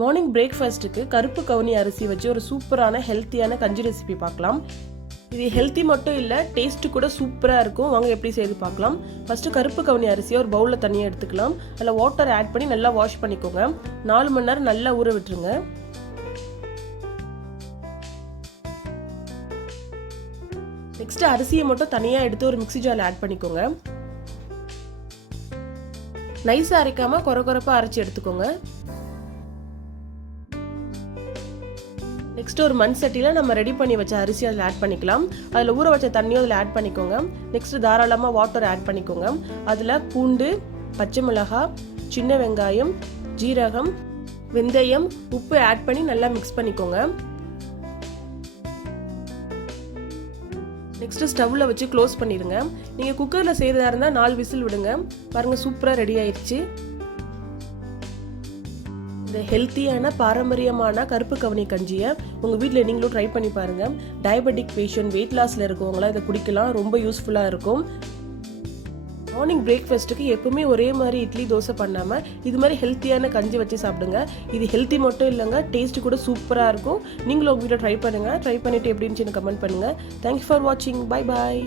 Morning பிரேக்ஃபாஸ்ட்டுக்கு கருப்பு கவுனி அரிசி வச்சு ஒரு சூப்பரான ஹெல்த்தியான கஞ்சி ரெசிபி பார்க்கலாம். இது ஹெல்த்தி மட்டும் இல்லை, டேஸ்ட்டு கூட சூப்பராக இருக்கும். வாங்க எப்படி செய்து பார்க்கலாம். ஃபஸ்ட்டு கருப்பு கவுனி அரிசியை ஒரு பவுலில் தனியாக எடுத்துக்கலாம். அதில் வாட்டர் ஆட் பண்ணி நல்லா வாஷ் பண்ணிக்கோங்க. 4 மணி நேரம் நல்லா ஊற விட்டுருங்க. நெக்ஸ்ட் அரிசியை மட்டும் தனியாக எடுத்து ஒரு மிக்ஸி ஜாரில் ஆட் பண்ணிக்கோங்க. நைஸாக அரைக்காமல் கொரகொரப்பாக அரைச்சி எடுத்துக்கோங்க. நெக்ஸ்ட் ஒரு மண் சட்டியில் நம்ம ரெடி பண்ணி வச்ச அரிசி அதில் ஆட் பண்ணிக்கலாம். அதில் ஊற வச்ச தண்ணியும் அதில் ஆட் பண்ணிக்கோங்க. நெக்ஸ்ட் தாராளமாக வாட்டர் ஆட் பண்ணிக்கோங்க. அதில் பூண்டு, பச்சை மிளகாய், சின்ன வெங்காயம், ஜீரகம், வெந்தயம், உப்பு ஆட் பண்ணி நல்லா மிக்ஸ் பண்ணிக்கோங்க. நெக்ஸ்ட் ஸ்டவ்வில் வச்சு க்ளோஸ் பண்ணிடுங்க. நீங்கள் குக்கரில் செய்கிறதா இருந்தால் 4 விசில் விடுங்க. பாருங்கள், சூப்பராக ரெடி ஆயிடுச்சு. இந்த ஹெல்த்தியான பாரம்பரியமான கருப்பு கவுனி கஞ்சியை உங்கள் வீட்டில் நீங்களும் ட்ரை பண்ணி பாருங்கள். டயபெட்டிக் பேஷண்ட், வெயிட் லாஸில் இருக்கவங்களாம் இதை குடிக்கலாம். ரொம்ப யூஸ்ஃபுல்லாக இருக்கும். மார்னிங் பிரேக்ஃபாஸ்ட்டுக்கு எப்பவுமே ஒரே மாதிரி இட்லி தோசை பண்ணாமல் இது மாதிரி ஹெல்த்தியான கஞ்சி வச்சு சாப்பிடுங்க. இது ஹெல்த்தி மட்டும் இல்லைங்க, டேஸ்ட்டு கூட சூப்பராக இருக்கும். நீங்களும் உங்கள் வீட்டில் ட்ரை பண்ணுங்கள். ட்ரை பண்ணிவிட்டு எப்படின்னு கமெண்ட் பண்ணுங்கள். தேங்க்யூ ஃபார் வாட்சிங். Bye bye.